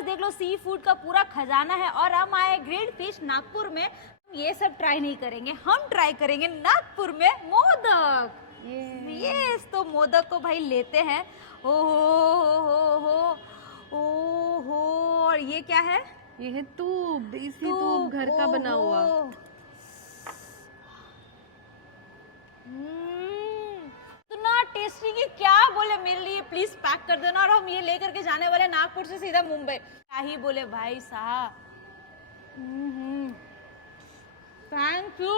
पास देख लो sea food का पूरा खजाना है और हम आए ग्रिल्ड फिश नागपुर में। ये सब ट्राई नहीं करेंगे, हम ट्राई करेंगे नागपुर में मोदक। ये तो मोदक को भाई लेते हैं। ओहो, और ये क्या है? ये है तूप, देसी तूप घर का बना हुआ। इतना टेस्टी कि क्या बोले, मेरे लिए प्लीज पैक कर देना। और हम ये लेकर के जाने वाले नागपुर से सीधा मुंबई। क्या ही बोले भाई साहब। Thank you.